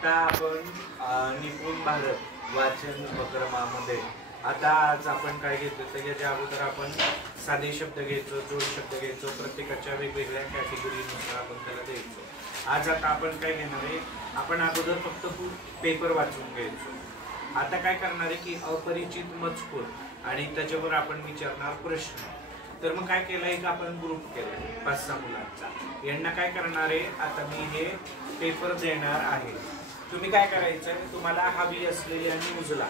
आता आपण निपुण भारत वाचन उपक्रमामध्ये आता आज आपण काय घेतो तर याच्या अगोदर आपण साधे शब्द घ्यायचो, जोड शब्द घ्यायचो, प्रत्येकाच्या वेगवेगळ्या कॅटेगरीनुसार आपण त्याला द्यायचो. आज आता आपण काय घेणार आहे, आपण अगोदर फक्त पेपर वाचून घ्यायचो. आता काय करणार आहे की अपरिचित मजकूर आणि त्याच्यावर आपण विचारणार प्रश्न. तर मग काय केलं एक आपण ग्रुप केलाय 5-6 मुलांचा. यांना काय करणार आहे, आता मी हे पेपर देणार आहे. तुम्ही काय करायचं, तुम्हाला हवी असलेल्या न्यूजला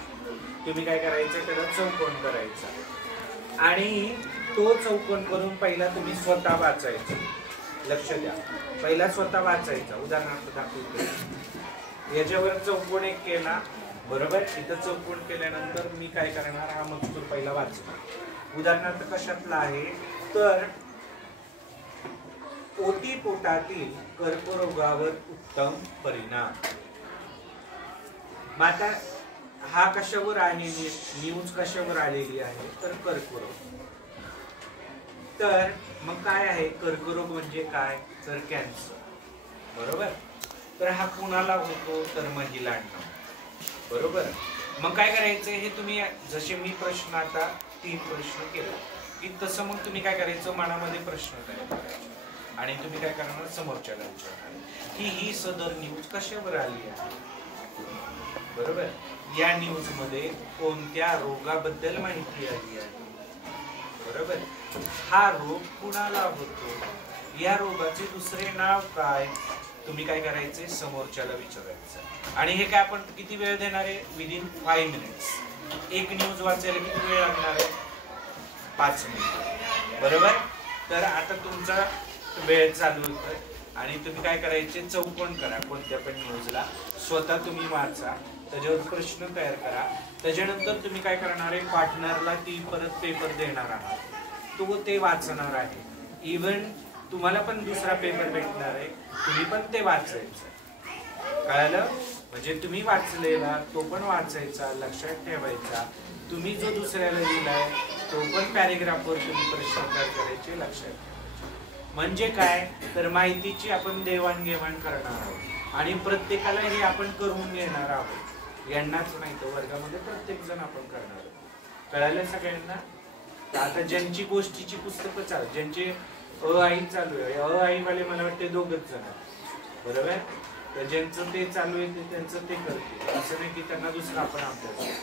तुम्ही काय करायचं, त्याला चौकोन करायचा आणि तो चौकोन करून पहिला तुम्ही स्वतः वाचायचा. लक्ष द्या, पहिला स्वतः वाचायचा. उदाहरणार्थ दाखवतो, याच्यावर चौकोन एक केला बरोबर. इथं चौकोन केल्यानंतर मी काय करणार, हा मजकूर पहिला वाचणार. उदाहरणार्थ कशातला आहे तर ओटीपोटातील कर्करोगावर उत्तम परिणाम. आता हा कशावर आहे, न्यूज कशावर आलेली आहे तर कर्करोग. तर मग काय आहे कर्करोग म्हणजे काय तर कॅन्सर बरोबर. तर हा कुणाला होतो तर महिलांना बरोबर. मग काय करायचं हे तुम्ही जसे मी प्रश्न आता 3 प्रश्न केला की तसं मग तुम्ही काय करायचं, मनामध्ये प्रश्न तयार करायचे आणि तुम्ही काय करणार समोरच्याला विचारणार की ही सदर न्यूज कशावर आली आहे बरोबर. या न्यूज मध्ये कोणत्या रोगाबद्दल माहिती आली आहे बरोबर. हा रोग कुणाला होतो, या रोगाचे दुसरे नाव काय, तुम्ही काय करायचे समोरच्याला विचारायचं. आणि हे काय आपण किती वेळ देणार आहे, विदिन 5 मिनिट्स. एक न्यूज वाचायला किती वेळ लागणार आहे 5 मिनिट बरोबर. तर आता तुमचा वेळ चालू होतोय आणि तुम्ही काय करायचे चौकोन करा कोणत्या पण न्यूजला, स्वतः तुम्ही वाचा, त्याच्यावर प्रश्न तयार करा. त्याच्यानंतर तुम्ही काय करणार आहे, पार्टनरला ती परत पेपर देणार आहात, तो ते वाचणार आहे. इव्हन तुम्हाला पण दुसरा पेपर भेटणार आहे, तुम्ही पण ते वाचायचं. कळालं, म्हणजे तुम्ही वाचलेला तो पण वाचायचा, लक्षात ठेवायचा. तुम्ही जो दुसऱ्याला लिहिलाय तो पण पॅरेग्राफवर तुम्ही प्रश्न तयार करायचे, लक्षात. म्हणजे काय तर माहितीची आपण देवाणघेवाण करणार आहोत आणि प्रत्येकाला हे आपण करून घेणार आहोत. यांनाच नाही तर वर्गामध्ये प्रत्येक जण आपण करणार आहोत. कळालं सगळ्यांना. आता ज्यांची गोष्टीची पुस्तकं चालू, ज्यांचे आई चालू आहे, आई वाले मला वाटते 2च जण बरोबर. तर ज्यांचं ते चालू आहे ते त्यांचं ते करतील, असं नाही की त्यांना दुसरा आपण अभ्यास.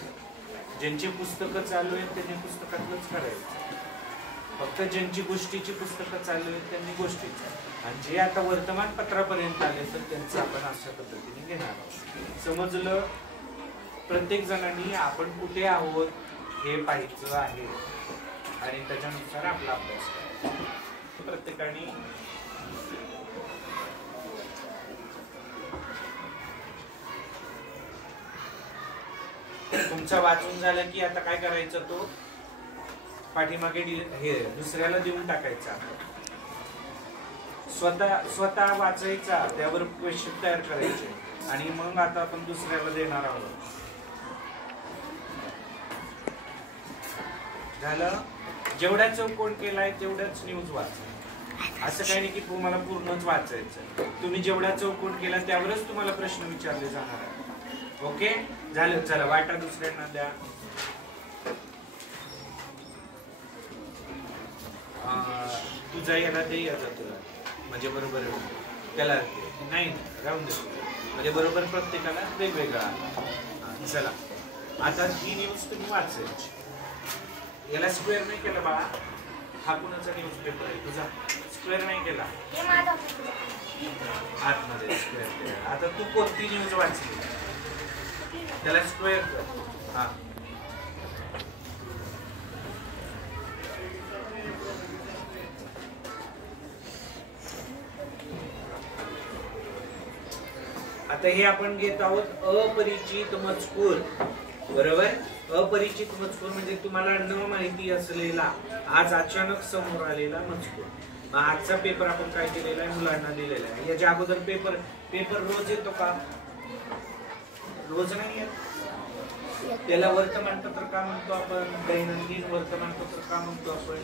ज्यांची पुस्तकं चालू आहेत त्यांनी पुस्तकातलंच करायचं. फक्त ज्यांची गोष्टीची पुस्तकं चालू आहेत त्यांनी गोष्टीचं, आणि जे आता वर्तमानपत्रापर्यंत आले तर त्यांचं आपण अशा पद्धतीने घेणार आहोत. समजलं. प्रत्येक जणांनी आपण कुठे आहोत हे पाहायचं आहे आणि त्याच्यानुसार आपला अभ्यास करायचा. प्रत्येकाने तुमचा वाचून झालं की आता काय करायचं, तो पाठीमागे हे दुसऱ्याला देऊन टाकायचा. स्वतः वाचायचा, त्यावर क्वेश्चन तयार करायचे आणि मग आता आपण दुसऱ्याला देणार आहोत. झालं. जेवढा चौकोन केलाय तेवढाच न्यूज वाचा. असं काही नाही की तुम्हाला पूर्णच वाचायचं. तुम्ही जेवढा चौकोन केला त्यावरच तुम्हाला प्रश्न विचारले जाणार आहे. ओके झालं. चला वाटा दुसऱ्यांना द्या. तुझा याला दे, याचा तुला, म्हणजे बरोबर त्याला नाही राहून दे, म्हणजे बरोबर प्रत्येकाला वेगवेगळा. चला आता ही न्यूज तुम्ही वाचायची. याला स्क्वेअर नाही केलं बाळा, हा कुणाचा न्यूजपेपर आहे तुझा, स्क्वेअर नाही केला आतमध्ये स्क्वेअर केला. आता तू कोणती न्यूज वाचली त्याला स्क्वेअर कर. हा आता हे आपण घेत आहोत अपरिचित मजकूर बरोबर. अपरिचित मजकूर म्हणजे तुम्हाला न माहिती असलेला, आज अचानक समोर आलेला मजकूर. आजचा पेपर आपण काय केलेला आहे, मुलांना दिलेला आहे. याच्या अगोदर पेपर रोज येतो का, रोज नाही येत. त्याला वर्तमानपत्र का म्हणतो आपण, दैनंदिन वर्तमानपत्र का म्हणतो आपण.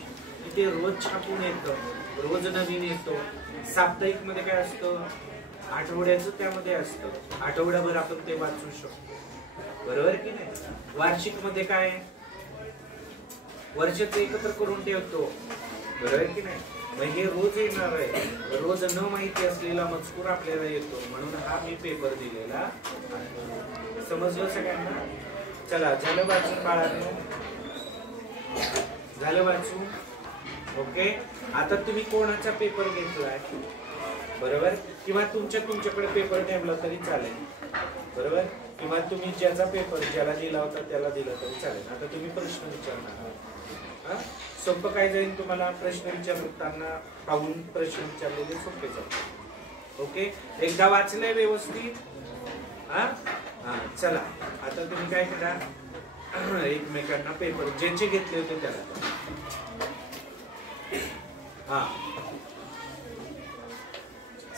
ते रोज छापून येतं, रोज नवीन येतो. साप्ताहिक मध्ये काय असतं, आठवड्याचं त्यामध्ये असतं, आठवड्याभर आपण ते वाचू शकतो, बरोबर की नाही. वार्षिक मध्ये काय वर्षाचं एकत्र करून ठेवतो, बरोबर की नाही. मग हे रोज येणार आहे, रोज न माहिती असलेला मजकूर आपल्याला येतो, म्हणून हा मी पेपर दिलेला आहे. समजलं सगळ्यांना. चला झालं वाचून बाळांनो, झालं वाचून. ओके. आता तुम्ही कोणाचा पेपर घेतलाय, बरोबर, किंवा तुमच्याकडे पेपर ठेवला तरी चालेल, बरोबर, किंवा तुम्ही ज्याचा पेपर ज्याला दिला होता त्याला दिला तरी चालेल. आता तुम्ही प्रश्न विचारणार, सोपं काय जाईल तुम्हाला. प्रश्न विचारताना पाहून प्रश्न विचारलेले सोपे जातात. ओके. एकदा वाचलंय व्यवस्थित. चला आता तुम्ही काय करा, एकमेकांना पेपर ज्याचे घेतले होते त्याला.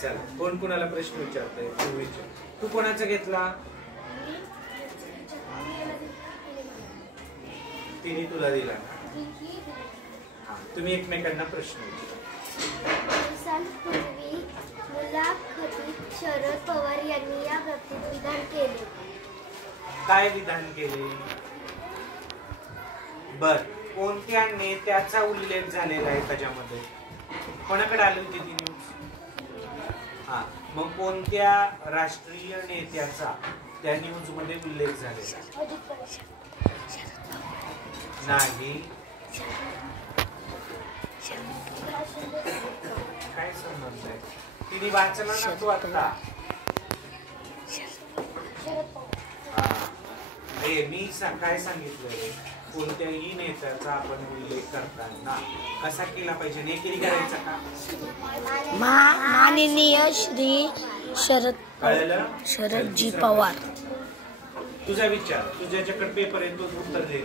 चला कोण कोणाला प्रश्न विचारतोय. तू कोणाचा घेतला. तिने तुला दिला ना. तुम्ही एकमेकांना प्रश्न विचारा. मुलाखतीत शरद पवार यांनी या बाबतीत विधान केले. काय विधान केले. बर, कोणत्या नेत्याचा उल्लेख झालेला आहे त्याच्यामध्ये. कोणाकडे आली होती ती न्यूज. मग कोणत्या राष्ट्रीय नेत्याचा त्या न्यूज मध्ये उल्लेख झालेला नाही. काय संबंध आहे. तिने वाचला ना तो आता. मी काय सांगितलं, कोणत्याही नेत्याचा आपण उल्लेख करताना कसा केला पाहिजे. नेकेरी करायचा का. माननीय श्री शरदजी पवार. तुझा विचार, तुझ्याकडे पेपर आहे, तो उत्तर दे.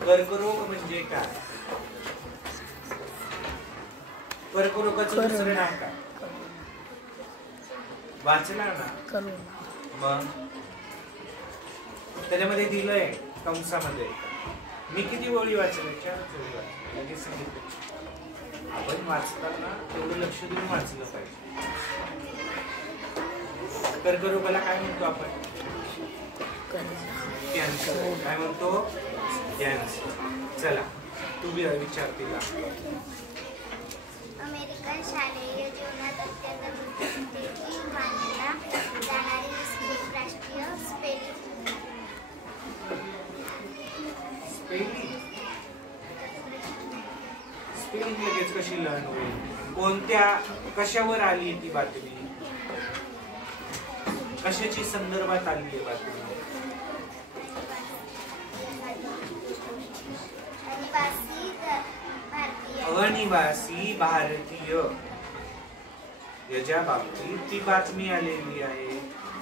कर्करोग म्हणजे काय. कर्करोगाचं दुसरं नाव काय वाचला ना. मग त्याच्यामध्ये दिलंय कंसामध्ये. मी किती ओळी वाचल्या. 4 ओळी वाचल्या. लगेच सांगितलं. आपण वाचताना तेवढं लक्ष देऊन वाचलं पाहिजे. कर्करोगाला काय म्हणतो आपण. कॅन्सर. काय म्हणतो. कॅन्सर. चला तू विचार तिला. अमेरिकन शालेय जीवनात अत्यंत बुद्धिमत्तेची मानल्या जाणारी राष्ट्रीय स्पेलिंग लगेच कशी लर्न होईल. कोणत्या कशावर आली ती बातमी. कशाची संदर्भात आली आहे बातमी. अनिवासी भारतीय याच्या बाबतीत ती बातमी आलेली आहे.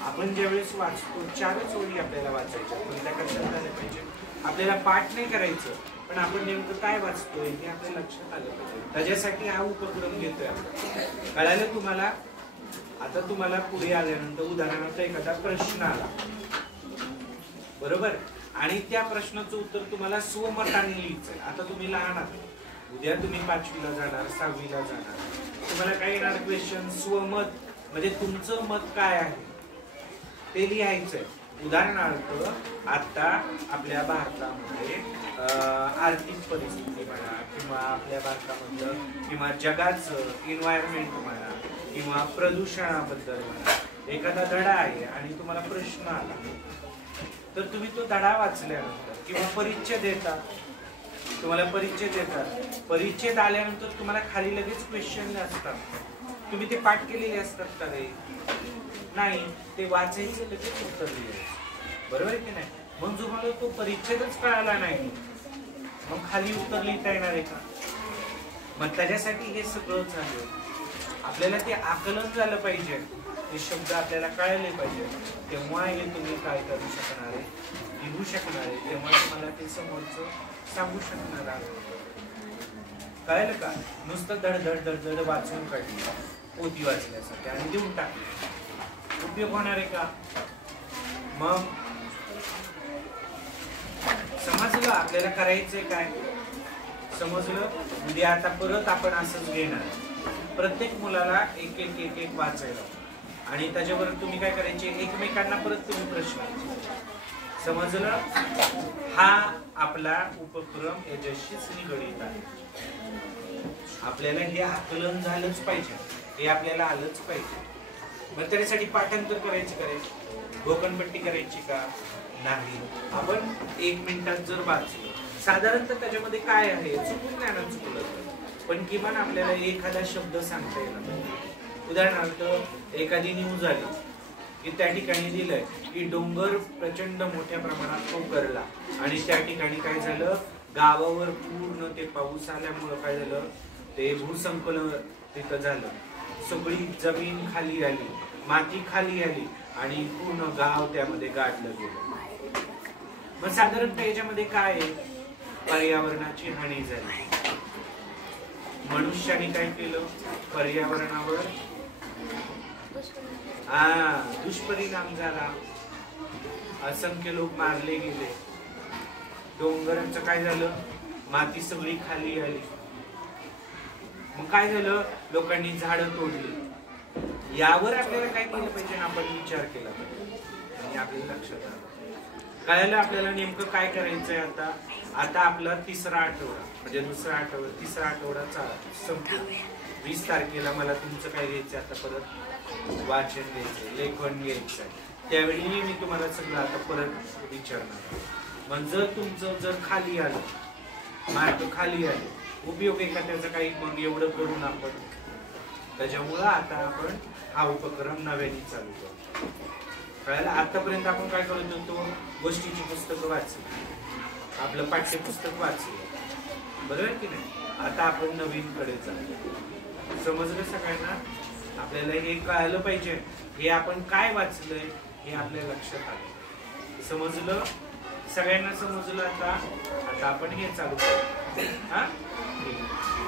आपण ज्यावेळेस वाचतो 4च ओळी आपल्याला वाचायच्या. पण त्या कशात झालं पाहिजे. आपल्याला पाठ नाही करायचं, पण आपण नेमकं काय वाचतोय हे आपल्या लक्षात आलं पाहिजे. त्याच्यासाठी हा उपक्रम घेतोय आपण. कळालं तुम्हाला. आता तुम्हाला पुढे आल्यानंतर उदाहरणार्थ एखादा प्रश्न आला, बरोबर, आणि त्या प्रश्नाचं उत्तर तुम्हाला स्वमताने लिहायचंय. आता तुम्ही लहान आहात, उद्या तुम्ही 5वीला जाणार, 6वीला जाणार. तुम्हाला काय येणार क्वेश्चन. स्वमत म्हणजे तुमचं मत काय आहे ते लिहायचंय. उदाहरणार्थ आता आपल्या भारतामध्ये आर्थिक परिस्थिती म्हणा, किंवा आपल्या भारतामधलं किंवा जगाचं एन्व्हायरमेंट म्हणा, किंवा प्रदूषणाबद्दल म्हणा एखादा धडा आहे आणि तुम्हाला प्रश्न आला, तर तुम्ही तो धडा वाचल्यानंतर किंवा परिच्छेद देतात, तुम्हाला परिच्छेद देतात. परिच्छेद आल्यानंतर तुम्हाला खाली लगेच क्वेश्चन असतात. तुम्ही ते पाठ केलेले असतात का रे. नाही, ते वाचायचं लगेच उत्तर लिहायचं. बरोबर आहे की नाही. मग तुम्हाला तो परिच्छेदच कळाला नाही, मग खाली उत्तर लिहिता येणार आहे का. मग त्याच्यासाठी हे सगळं चालू. आपल्याला ते आकलन झालं पाहिजे, ते शब्द आपल्याला कळायला पाहिजे. तेव्हा हे तुम्ही काय करू शकणार आहे, लिहू शकणार आहे. तेव्हा तुम्हाला ते समोरचं सांगू शकणार आहे. कळायला का. नुसतं धडधड धडधड वाचून काढली पोथी वाचण्यासाठी आणि देऊन टाकली, उपयोग होणार आहे का. मग समजलं आपल्याला करायचंय काय. समजलं? उद्या आता परत आपण असंच घेणार, प्रत्येक मुलाला एक एक एक एक वाचायला आणि त्याच्यावर तुम्ही काय करायचे, एकमेकांना परत तुम्ही प्रश्न. समजलं? हा आपला उपक्रम याच्याशीच निगडीत आहे. आपल्याला हे आकलन झालंच पाहिजे, हे आपल्याला आलंच पाहिजे. मग त्यासाठी पाठांतर करायची, घोकणपट्टी करायची का नाही. आपण 1 मिनिटात जर वाचलं, साधारणतः त्याच्यामध्ये काय आहे, चुकून ज्ञान चुकलं पण किमान आपल्याला एखादा शब्द सांगता येईल. उदाहरणार्थ एखादी न्यूज आली की त्या ठिकाणी दिलंय की डोंगर प्रचंड मोठ्या प्रमाणात कोसळला आणि त्या ठिकाणी काय झालं, गावावर पूर्ण ते पाऊस आल्यामुळं काय झालं, ते भूसंकलन तिथं झालं, सगळी जमीन खाली आली, माती खाली आली आणि पूर्ण गाव त्यामध्ये गाडलं गेलं. मग साधारणतः याच्यामध्ये काय आहे, पर्यावरणाची हानी झाली. मनुष्याने काय केलं, पर्यावरणावर दुष्परिणाम झाला, असंख्य लोक मारले गेले, डोंगरांचं काय झालं, माती सगळी खाली आली. मग काय झालं, लोकांनी झाडं तोडली. यावर आपल्याला काय केलं पाहिजे, आपण विचार केला पाहिजे आणि आपल्याला लक्षात आलं, कळायला आपल्याला नेमकं काय करायचंय. आता आपला 3रा आठवडा म्हणजे 2रा आठवडा 3रा आठवडा संपला. 20 तारखेला मला तुमचं काय घ्यायचं, आता परत वाचन घ्यायचंय, लेखन घ्यायचंय. त्यावेळी मी तुम्हाला सगळं आता परत विचारणार. मग जर तुमचं जर खाली आलं, मार्क खाली आले, उपयोग आहे का त्याचा काही, मग एवढं करून आपण त्याच्यामुळं आता आपण हा उपक्रम नव्याने चालू करतो. कळायला? आतापर्यंत आपण काय करत होतो, गोष्टीची पुस्तकं वाचली, आपलं पाठ्यपुस्तक वाचलं, बरोबर की नाही. आता आपण नवीन कडे चाललो. समजलं सगळ्यांना? आपल्याला हे कळायला पाहिजे, हे आपण काय वाचलंय हे आपल्या लक्षात आलं. समजलं? सगळ्यांना समजलं? आता आपण हे चालू करू. हा, ठीक.